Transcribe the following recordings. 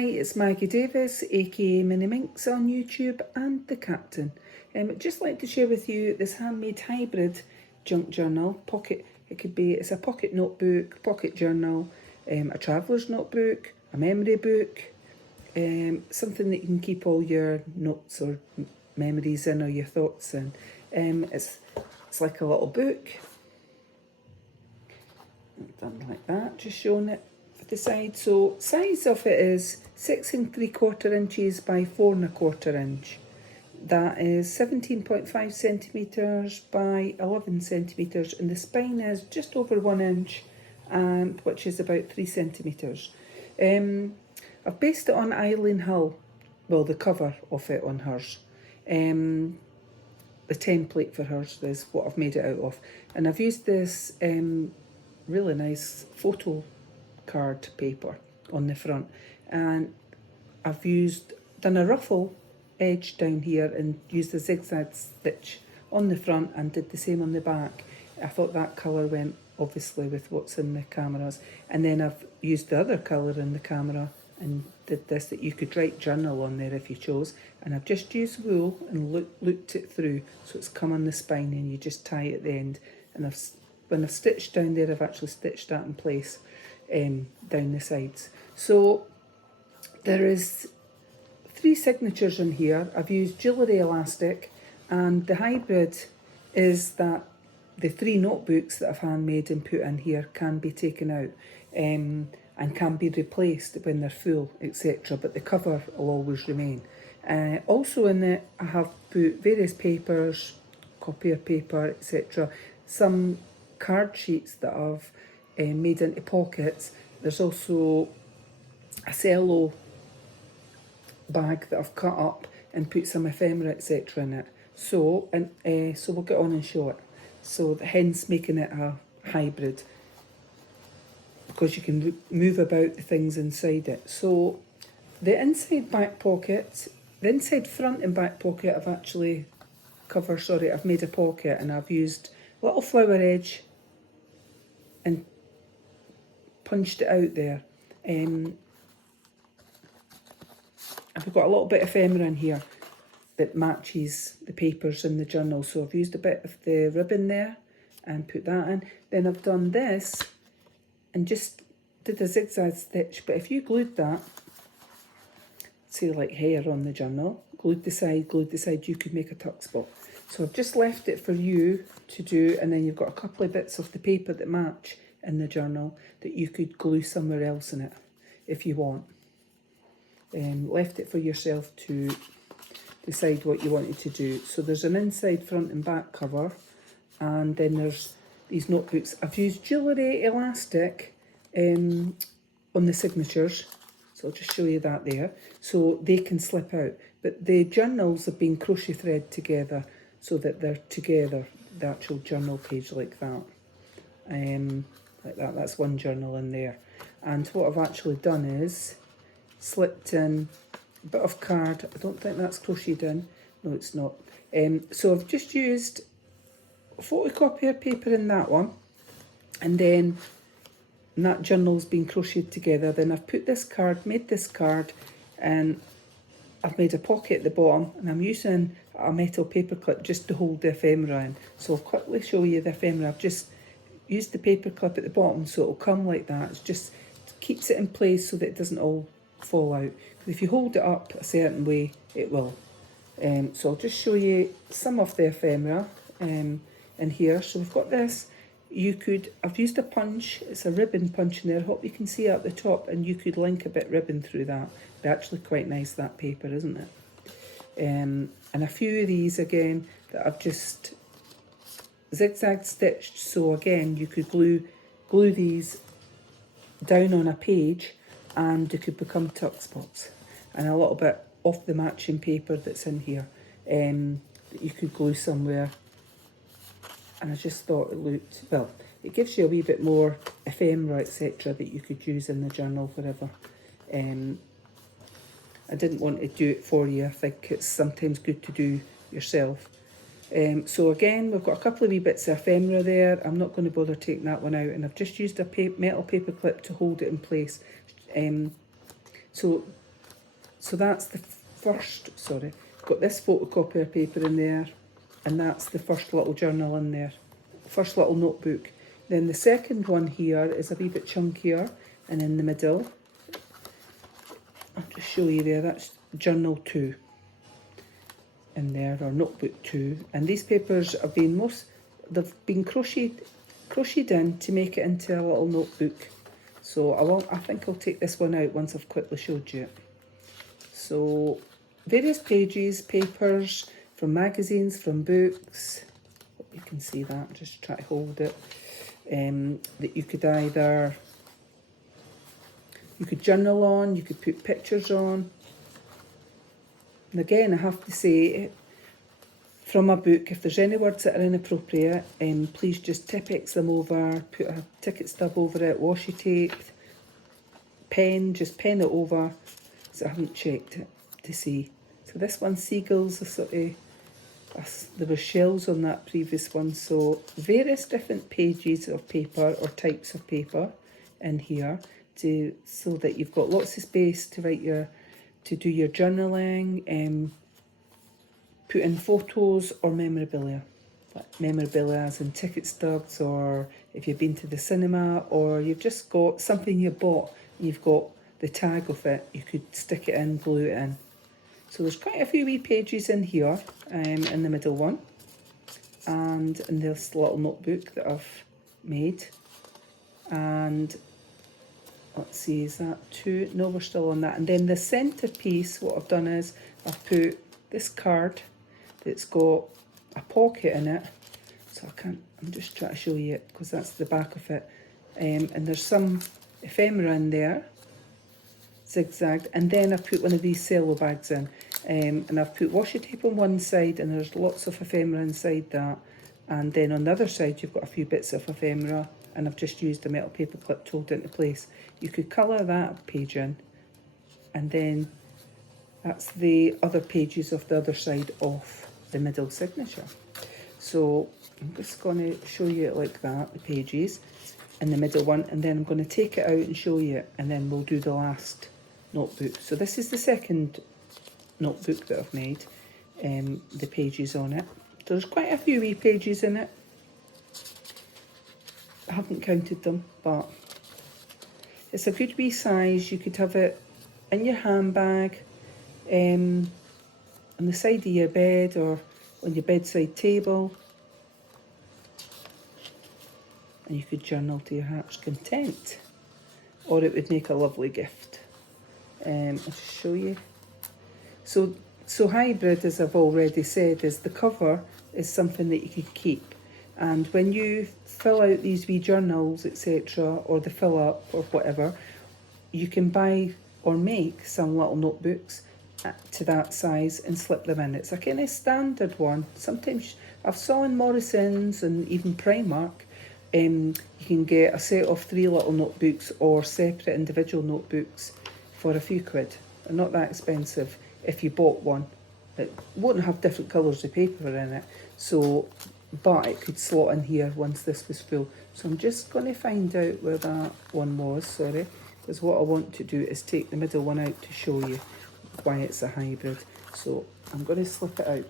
Hi, it's Maggie Davis, aka Mini Minx on YouTube and the Captain. I'd just like to share with you this handmade hybrid junk journal, pocket. It's a pocket notebook, pocket journal, a traveller's notebook, a memory book, something that you can keep all your notes or memories in or your thoughts in. It's like a little book, done like that, just showing it the side. So size of it is 6 3/4 inches by 4 1/4 inch. That is 17.5 centimetres by 11 centimetres, and the spine is just over 1 inch, and which is about 3 centimetres. I've based it on Eilleen Hull, well, the cover of it on hers. The template for hers is what I've made it out of, and I've used this really nice photo card paper on the front, and I've done a ruffle edge down here and used a zigzag stitch on the front and did the same on the back. I thought that colour went obviously with what's in the cameras, and then I've used the other colour in the camera and did this, that you could write journal on there if you chose, and I've just used wool and looped it through so it's come on the spine, and you just tie it at the end. And when I've stitched down there, I've actually stitched that in place down the sides. So there is 3 signatures in here. I've used jewellery elastic, and the hybrid is that the 3 notebooks that I've handmade and put in here can be taken out and can be replaced when they're full, etc., but the cover will always remain. Also in it I have put various papers, copier paper, etc., some card sheets that I've made into pockets. There's also a cello bag that I've cut up and put some ephemera, etc., in it. So we'll get on and show it. So hence making it a hybrid, because you can move about the things inside it. So the inside front and back pocket, I've made a pocket, and I've used a little flower edge and punched it out there. And we've got a little bit of ephemera in here that matches the papers in the journal, so I've used a bit of the ribbon there and put that in. Then I've done this and just did a zigzag stitch, but if you glued that, say like hair on the journal, glued the side, you could make a tuck spot. So I've just left it for you to do, and then you've got a couple of bits of the paper that match in the journal that you could glue somewhere else in it if you want. Left it for yourself to decide what you wanted to do. So there's an inside, front and back cover, and then there's these notebooks. I've used jewellery elastic on the signatures, so I'll just show you that there, so they can slip out, but the journals have been crochet thread together so that they're together, the actual journal page like that. That's one journal in there. And what I've actually done is slipped in a bit of card. I don't think that's crocheted in. No, it's not. So I've just used photocopier paper in that one, and then that journal's been crocheted together. Then I've put this card, made this card, and I've made a pocket at the bottom, and I'm using a metal paper clip just to hold the ephemera in. So I'll quickly show you the ephemera. I've just used the paper clip at the bottom so it'll come like that. It just keeps it in place so that it doesn't all fall out. If you hold it up a certain way, it will. So I'll just show you some of the ephemera in here. So we've got this. I've used a punch, it's a ribbon punch in there. I hope you can see at the top, and you could link a bit ribbon through that. It's actually quite nice, that paper, isn't it? And a few of these again that I've just zigzag stitched, so again you could glue these down on a page and they could become tuck spots, and a little bit of the matching paper that's in here that you could glue somewhere. And I just thought it looked, well, it gives you a wee bit more ephemera, etc., that you could use in the journal forever. I didn't want to do it for you. I think it's sometimes good to do yourself. So again, we've got a couple of wee bits of ephemera there. I'm not going to bother taking that one out, and I've just used a metal paper clip to hold it in place. So So that's the first, sorry, got this photocopier paper in there, and that's the first little journal in there, first little notebook. Then the second one here is a wee bit chunkier, and in the middle, I'll just show you there, that's journal 2 in there, or notebook 2. And these papers have been they've been crocheted in to make it into a little notebook. So I think I'll take this one out once I've quickly showed you it. So various pages, papers, from magazines, from books. Hope you can see that, just try to hold it. That you could journal on, you could put pictures on. And again, I have to say, from a book, if there's any words that are inappropriate, please just Tipp-Ex them over, put a ticket stub over it, washi tape, just pen it over, so I haven't checked it to see. So this one, seagulls, are sort of, there were shells on that previous one, so various different pages of paper or types of paper in here, so that you've got lots of space to do your journaling, put in photos or memorabilia. Like memorabilia as in ticket stubs, or if you've been to the cinema, or you've just got something you bought, you've got the tag of it, you could stick it in, glue it in. So there's quite a few wee pages in here, in the middle one, and in this little notebook that I've made. And let's see, is that 2? No, we're still on that. And then the centrepiece, what I've done is I've put this card that's got a pocket in it. So I'm just trying to show you it because that's the back of it. And there's some ephemera in there, zigzagged. And then I put one of these cello bags in. And I've put washi tape on one side, and there's lots of ephemera inside that. And then on the other side, you've got a few bits of ephemera, and I've just used a metal paper clip to hold it into place. You could colour that page in, and then that's the other pages of the other side of the middle signature. So I'm just going to show you it like that, the pages in the middle one, and then I'm going to take it out and show you it, and then we'll do the last notebook. So this is the second notebook that I've made, the pages on it. So there's quite a few wee pages in it. I haven't counted them, but it's a good wee size. You could have it in your handbag, on the side of your bed, or on your bedside table, and you could journal to your heart's content, or it would make a lovely gift. I'll just show you. So hybrid, as I've already said, is the cover is something that you can keep, and when you fill out these wee journals, etc., or the fill up or whatever, you can buy or make some little notebooks to that size and slip them in. It's a kind of standard one. Sometimes I've saw in Morrison's and even Primark, you can get a set of 3 little notebooks or separate individual notebooks for a few quid. They're not that expensive if you bought one. It won't have different colours of paper in it, so, but it could slot in here once this was full. So I'm just going to find out where that one was, sorry, because what I want to do is take the middle one out to show you why it's a hybrid. So I'm going to slip it out.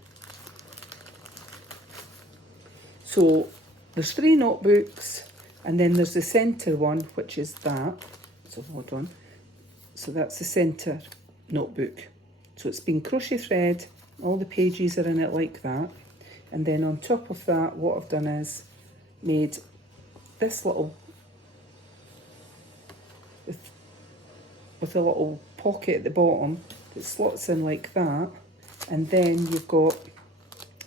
So there's 3 notebooks, and then there's the centre one, which is that. So hold on. So that's the centre notebook. So it's been crochet thread, all the pages are in it like that. And then on top of that, what I've done is made this little, with a little pocket at the bottom that slots in like that. And then you've got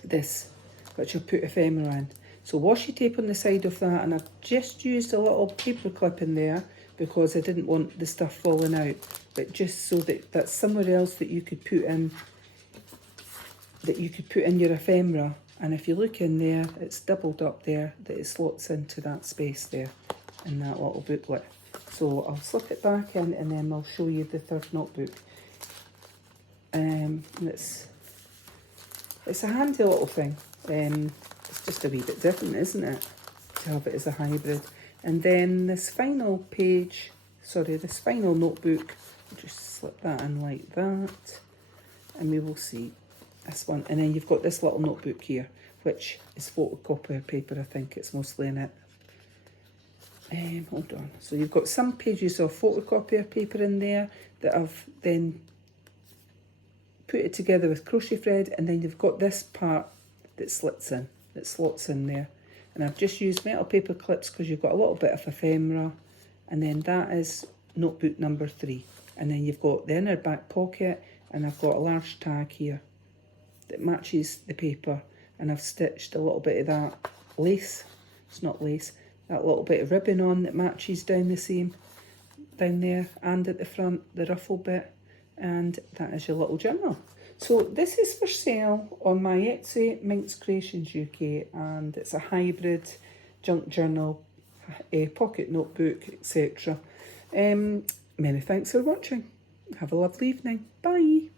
this, which I'll put ephemera in. So washi tape on the side of that, and I've just used a little paper clip in there because I didn't want the stuff falling out, but just so that that's somewhere else that you could put in, your ephemera. And if you look in there, it's doubled up there, that it slots into that space there in that little booklet. So I'll slip it back in, and then I'll show you the third notebook. And it's a handy little thing. It's just a wee bit different, isn't it, to have it as a hybrid. And then this final page, this final notebook just slip that in like that, and we will see this one. And then you've got this little notebook here, which is photocopier paper, I think it's mostly in it. Hold on. So you've got some pages of photocopier paper in there that I've then put it together with crochet thread, and then you've got this part that slots in there. And I've just used metal paper clips because you've got a little bit of ephemera, and then that is notebook number 3. And then you've got the inner back pocket, and I've got a large tag here that matches the paper, and I've stitched a little bit of that lace, it's not lace, that little bit of ribbon on that matches down the seam, down there, and at the front, the ruffle bit, and that is your little journal. So this is for sale on my Etsy, MinxCreationsUK, and it's a hybrid junk journal, a pocket notebook, etc. Many thanks for watching. Have a lovely evening. Bye.